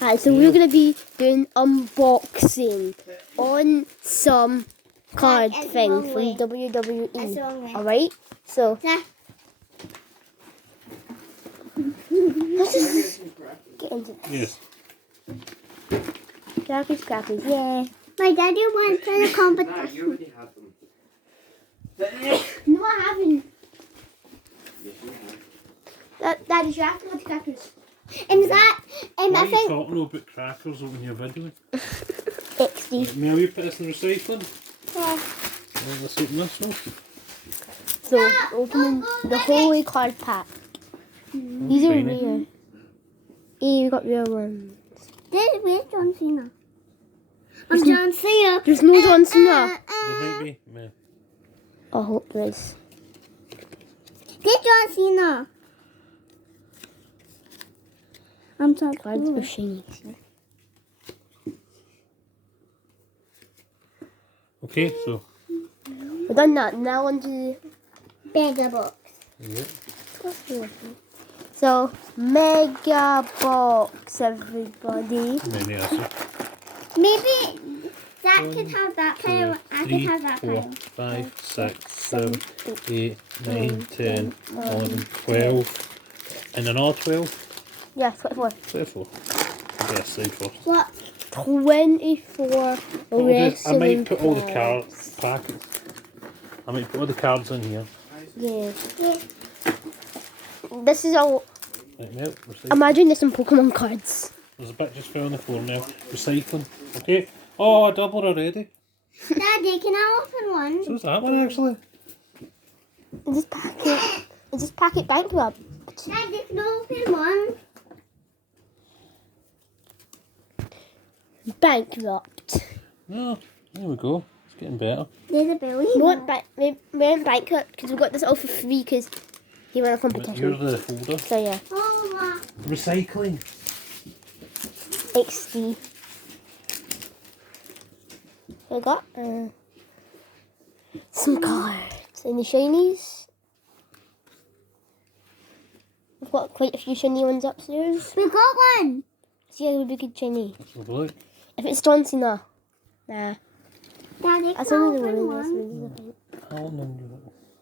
Alright, so we're going to be doing unboxing on some card That's the thing wrong from way. That's the WWE. wrong way. Alright, so Nah. let's just get into this. Yes. Crackers, yeah. My daddy wants to the Nah, competition. you already had them. No, I haven't. Yes, you have. Daddy, you have to want crackers. And that, and Why I are you think talking about crackers on your video? XD. May we put this in recycling? uh, Let's open this one. So, opening the whole card pack. These are Shiny. rare. Hey, we got rare ones. where's John Cena? I'm John Cena. There's no John Cena. There might be. Man. I hope there is. There's John Cena. I'm so Cards cool. are shiny. Okay, so. We've done that. Now on to Mega box. Yeah. so mega box, everybody. Many answer. Maybe Zach could have that pile. I could 3, have that 4, pile. 5, 6, 7, 8, 9, 10, 11, 12. And another 12. Yeah, 24. 24. Yes, side first. What? 24 What I'll do is I wrestling might put all the cards. packets. I might put all the cards in here. Yeah. Yeah. This is all. Right now, recycling. Imagine this in Pokemon cards. There's a bit just fell on the floor now. Recycling. Okay. Oh, a double already. Daddy, can I open one? So is that one actually? Is this packet bankrupt? Daddy, can I open one? Bankrupt. No. There we go. It's getting better. There's a belly. We weren't bankrupt because we got this all for free because he won a But competition. here's the folder. So yeah, Oh, ma. Recycling. XD. So I got some cards and the shinies. We've got quite a few shiny ones upstairs. We got one. See, it would be good shiny. Let's have a look. If it's John Cena, nah. Daddy, That's can I only the open one. one? How long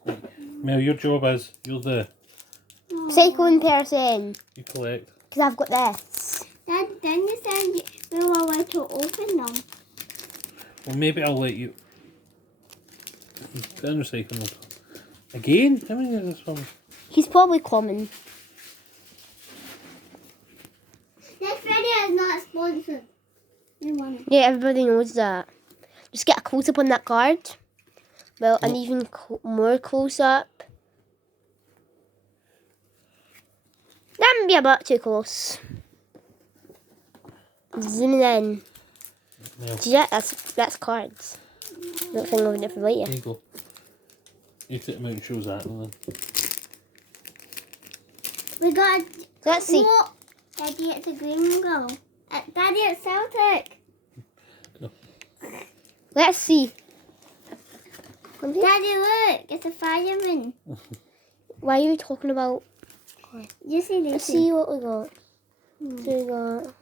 do you Mel, your job is you're the Recycling person, you collect. because I've got this. Dad, then you said we were allowed to open them. Well, maybe I'll let you. Put in recycling. Again? How many is this one? He's probably common. This video is not sponsored. We want it. Yeah, everybody knows that. Just get a close up on that card. Well, an even more close up. That might be a bit too close. Zooming in. Mel, Yeah, that's cards. Not thing over there for later. here you go. You take them out and shows that one then. We got. Let's see. What? Daddy, it's a green girl. Daddy, it's Celtic. Let's see. Daddy, look, it's a fireman. Why are you talking about? You see Let's this? see what we got. So we got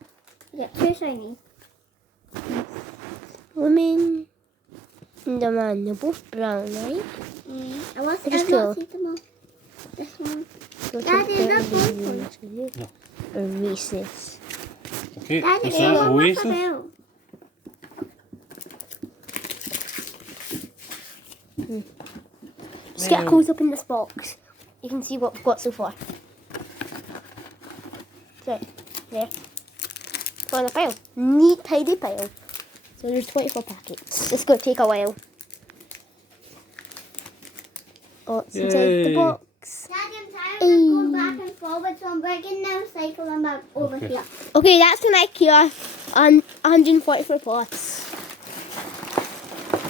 Yeah, too shiny. women and the man. They're both brown, right? I want It is to not cool. see them all. This one. Go to Daddy, the that's video. No. Oasis. Okay, Daddy, is you that want my Oasis? bell? Just get a close up in this box. You can see what we've got so far. So, there. On a pile. Neat, tidy pile. So there's 24 packets. It's going to take a while. Oh, it's inside the Yay. box. Daddy, I'm tired of going back and forward, so I'm breaking now cycle and back over Okay. here. Okay, that's an IKEA and 144 pots.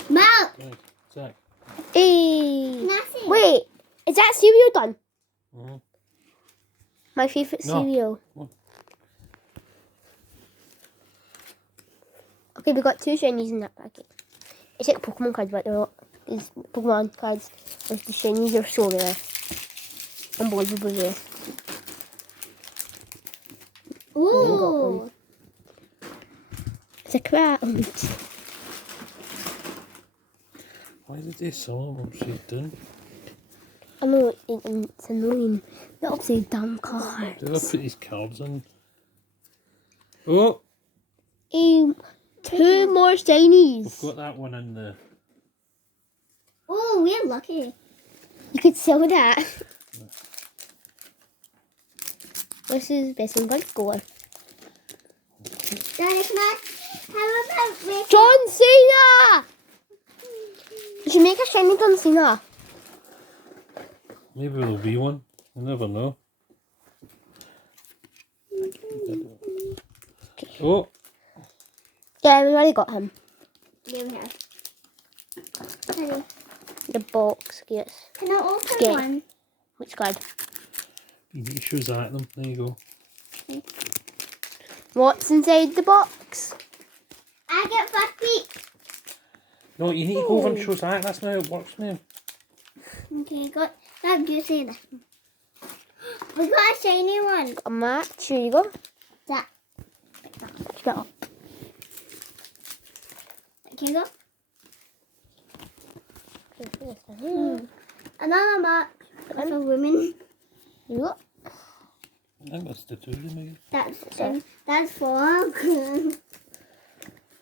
Milk! Right, Zach. Hey. Can I see? Wait, is that cereal done? Mhm. My favourite No. cereal. What? Okay, we got 2 shinies in that packet. It's like Pokemon cards, but they're not. These Pokemon cards with the shinies are so rare. Unbelievably rare. Ooh! It's a crowd. Why did they sell them upside down? I know it's annoying. The upside down cards. Did I put these cards in? Oh! Two more We've shinies. got that one in there. Oh, we're lucky. You could sell that. This is best one. Let's go. Daddy, can I have a make John Cena! You should make a shiny John Cena. Maybe there'll be one. You never know. Oh! Yeah, we already got him. Yeah, we have. Daddy, The box, yes. can I open Okay. one? Which card? You need to show that at them. There you go. What's inside the box? I get first peek. No, you need to go over and show that. That's not how it works, man. Okay, got that. You say that. We got a shiny one. A match. Here you go. That. Pick that up. Okay, go. Another mark for women. Here you go. I think that's the two of them again. That's for.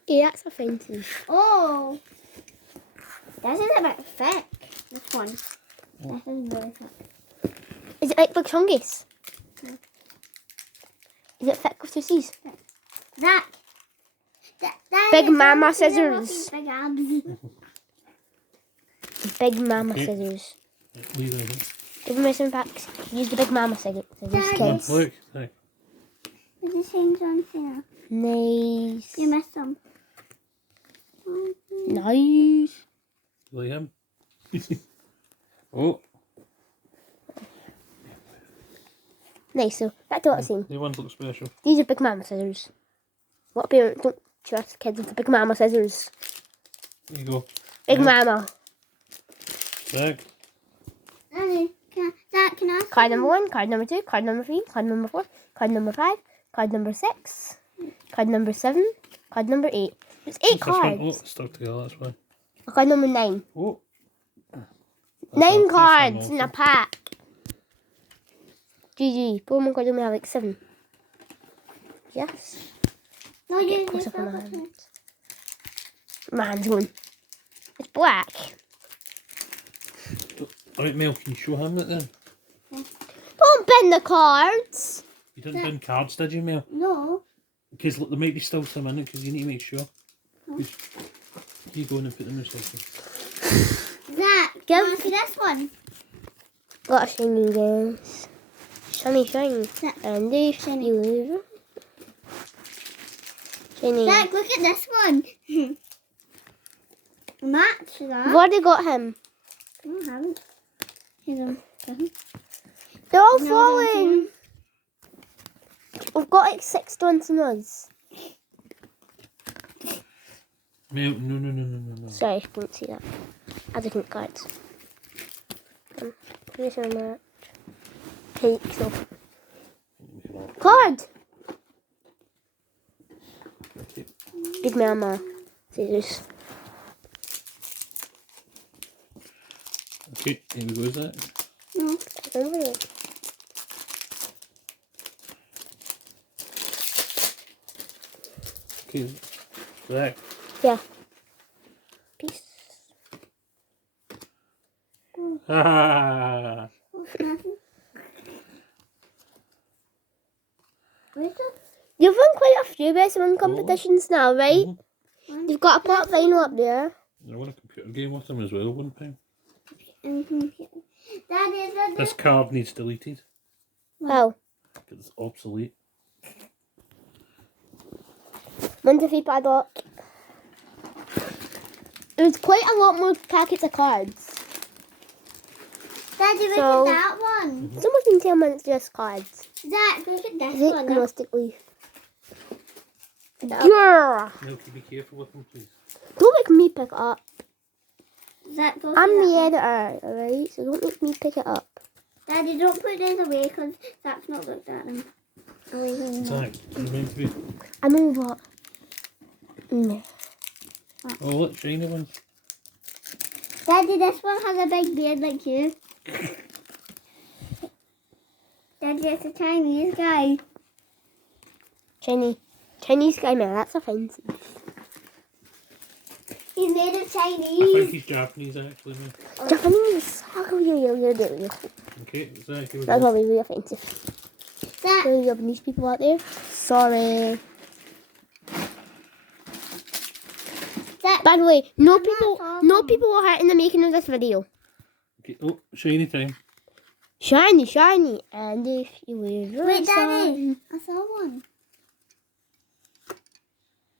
Yeah, that's offensive. Oh, this is a bit thick. This one. Oh. This is really thick. Is it like Big Chungus? No. Is it thick with two C's? That Big is Mama something Scissors. Big abs. Big Mama Okay. Scissors. Leave it in. Give me some packs. Use the Big Mama scissors, Dad. Oh, kids. look. There. Is the same John Cena? Nice. You missed some. Nice. Like him. Oh. Nice, so back to what I was saying. They ones look special. These are Big Mama scissors. What parent don't trust kids with the Big Mama scissors? There you go. Big Yeah. Mama. Zach. Daddy, can I? Card number 1, card number 2, card number 3, card number 4, card number 5, card number 6, card number 7, card number 8. There's 8 This one. Oh, cards. it's stuck together, that's why. Card number 9. Oh. 9 That's cards one in a pack. GG. Pokemon cards only have like 7. Yes. No, Get you close just up on my open hand. My hand's going. It's black. Alright, Mel, can you show him it then? Don't bend the cards. You didn't bend cards, did you, Mel? No. Because look, there might be still some in it, because you need to make sure. You go in and put them in a second. Zach, Give- can I see this one? Got a shiny guys. Shiny, shiny. Zach, And they shiny loser. Shiny. Zach, look at this one. Match that. I've already got him. No, I haven't. Here's him. They're all No, falling. We've got like 6 Johnsonas. Mel, no. Sorry, I couldn't see that. I different cards. Here's a match. Take so. Card! Big Mama. Scissors. Okay, here we go, is that? No. Okay, Zach. Yeah. Peace. Ah, Where's the You've won quite a few best one competitions now, right? Mhm. one? You've got a pot vinyl up there. I want a computer game with them as well, one time. Computer. Daddy, is that This card needs deleted, Wow. because it's obsolete. 1, 2, 3 padlock. There's quite a lot more packets of cards. Daddy, look So- at that one. It's almost been 10 minutes just cards. Zach, look at this Is it one. realistically? Yeah. Yeah. Mel, can you be careful with them, please? Don't make me pick it up. Zach, go I'm see the that one. editor, alright? So don't make me pick it up. Daddy, don't put these away because Zach's not looked at them. Away from them. Zach, you meant to be. I know what. No. Oh, look, shiny ones. Daddy, this one has a big beard like you. Daddy, it's a Chinese guy. Chinese guy, man, that's offensive. He's made of I think Chinese. he's Japanese, actually. Man. Japanese. Okay, Zach, here we That's go. probably really offensive. That, For the Japanese people out there. Sorry. that, By the way, no I'm not people sorry. were hurt in the making of this video. Okay. Oh, shiny time. Shiny, and if you were wait, Daddy. I saw one.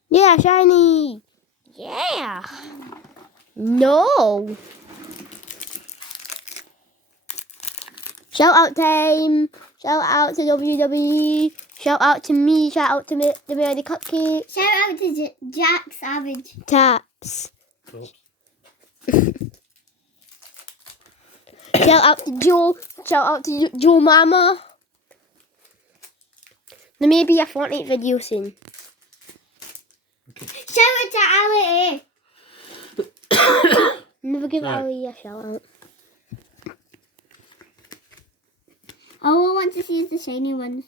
Yeah, shiny. Yeah. No. Shout out time. Shout out to WWE. Shout out to me. Shout out to the Melody Cupcake. Shout out to Jack Savage. Taps. Oops. Shout out to Joe. Shout out to Joe Mama. There may be a Fortnite video soon. Shout out to Ali. Never give Sorry. Ali a shout out. All I want to see is the shiny ones.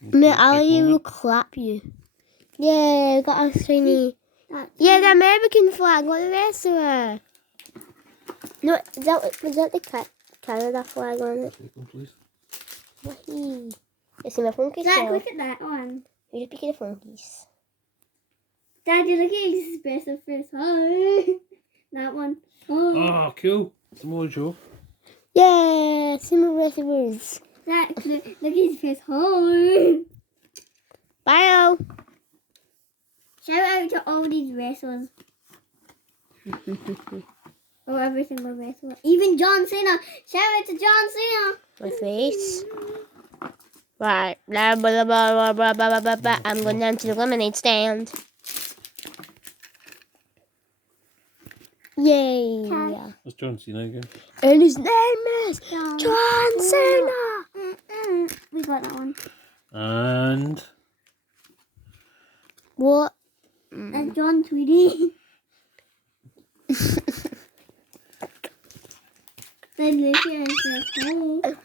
Me, Ali will clap you. Yeah, got a shiny. That's Yeah, the American flag. What the rest of it? No, was that the Canada flag on it? Take one, please. Wahee. It's in my phone case. Zach, now. look at that one. You're just picking the phone case. Daddy, look at his expressive face. Hi. That one. Oh. Oh, cool. Samoa Joe. Yeah, similar recipes. Zach, look at his face. Hi. Bye. Shout out to all these wrestlers. Oh, every single wrestler. Even John Cena. Shout out to John Cena. My face. Right. Blah, blah, blah, blah, blah, blah, blah, blah. I'm going down to the lemonade stand. Yay. Okay. That's John Cena again. And his name is John John Cena. We got that one. And What? That's John Tweedy. Then look at his face. Oh.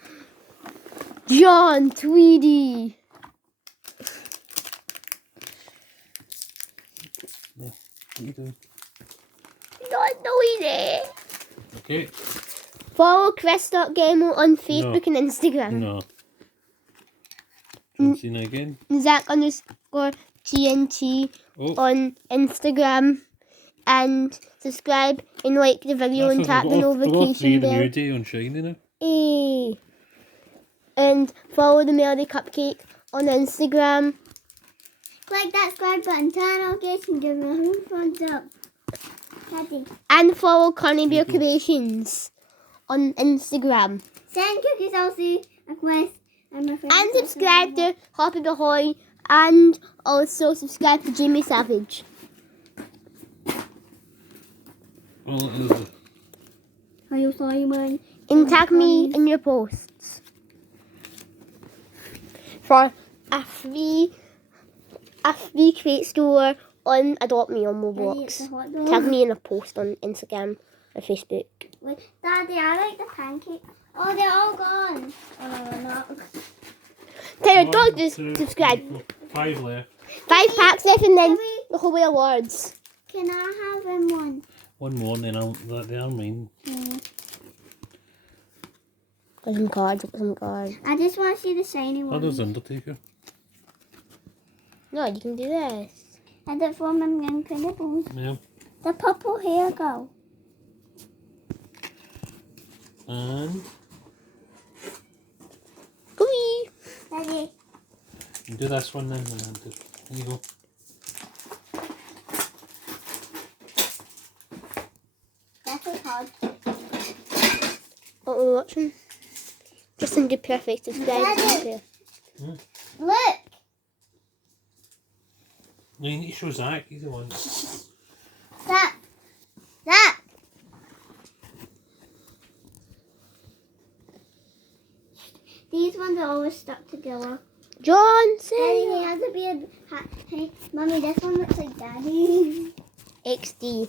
John Tweedy. what are you doing? John Tweedy. Okay. Follow Chris.Gamo on Facebook and Instagram. No. John Cena again. Zach_TNT Oh. on Instagram. And subscribe and like the video and tap the notification bell. New day on Shiny now. Hey. And follow the Melody Cupcake on Instagram. Click that subscribe button, turn on notifications, give me a whole thumbs up. Daddy. And follow Connie Bear Creations on Instagram. Send cookies, Elsie, a quest, and my friend. And subscribe to Hoppy Bahoy. And also subscribe to Jamie Savage. Well, it is. Are you sorry, man? And tag me in your posts. For a free crate store on Adopt Me on Daddy, it's Roblox. a hot dog. Tag me in a post on Instagram or Facebook. Wait, Daddy, I like the pancake. Oh, they're all gone. Oh, no, they're not. Tell your One, dog to two, subscribe. three, 4, 5 left. 5 packs left and then Daddy, the whole way awards. can I have them one? One more, and then they are mine. Got some cards, I just want to see the shiny Oh, one. there's Undertaker. No, you can do this. I did for my Incredibles. Yeah. The purple hair girl. And Whee! Daddy. you do this one then. And then here you go. That's a card. What we're watching? Justin did perfect. Subscribe. Daddy. Look. No, you need to show Zach. He's the one. That. That. These ones are always stuck together. John, say Daddy, he has a beard. Hey, Mommy, this one looks like Daddy. XD.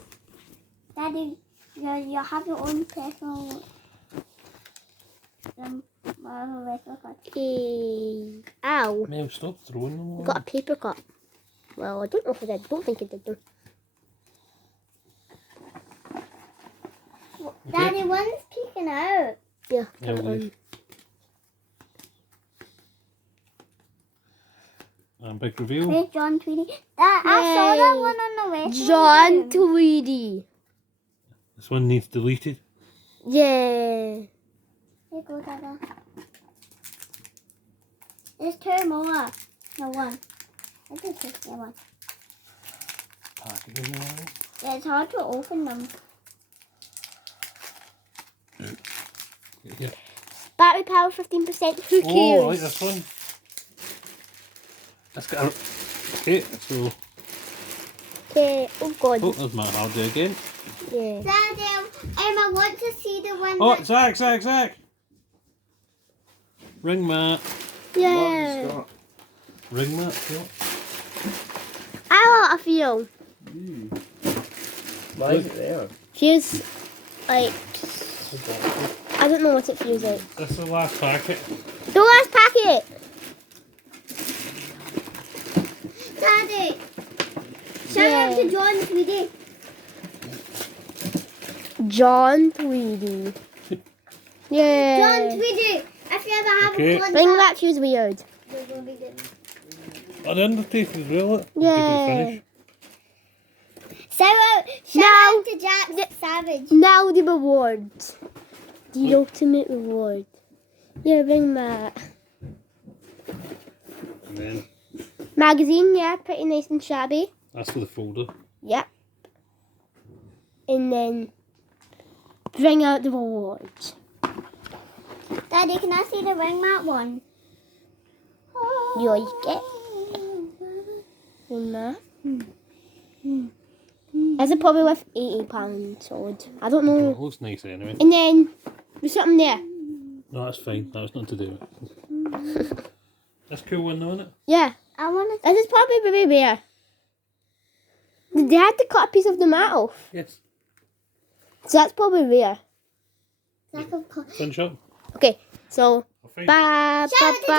Daddy, you have your own personal record. Ow. Mel, stop throwing them. Got a paper cut. Well, I don't know if I did. Don't think I did though. Daddy, one's peeking out. Yeah. Yeah, we- And big reveal. There's John Tweedy. I saw that Yay. one on the way. John Tweedy. This one needs deleted. Yeah. Here you go, Dada. There's two more. No, one. I think it's one. Packet in there. Yeah, it's hard to open them. Yeah. Battery power 15%. Who cares? Oh, I like this one. Let's get a... Okay, so... Okay. Oh god. Oh, there's my hard day again. Yeah. Daddy, I want to see the one Oh, that... Zach! Ring mat. Yeah. Scott. Ring mat, Scott. I want a feel. Why is it there? Feels like I don't know what it feels like. This is the last packet. The last packet. Daddy, shout out to John Tweedy. John Tweedy. Yeah. John Tweedy, if you ever have Okay. a contact... Ring that feels weird. Oh, the Undertaker as well. Look. Yeah. Did we finish? Shout out to Jack Savage. Now the rewards. The ultimate reward. Yeah, ring that. And then Magazine, yeah, pretty nice and shabby. that's for the folder. Yep. And then bring out the rewards. Daddy, can I see the ring mat one? You like it? Ring that. Is it probably worth £80 odd? I don't Oh, know. it looks nice anyway. And then there's something there. No, that's fine. That's not to do it. That's a cool one though, isn't it? Yeah. I want to... This is probably very rare. They had to cut a piece of the mat off. Yes. So that's probably rare. Finish up. Okay, so I'll find it. bye. Shout out to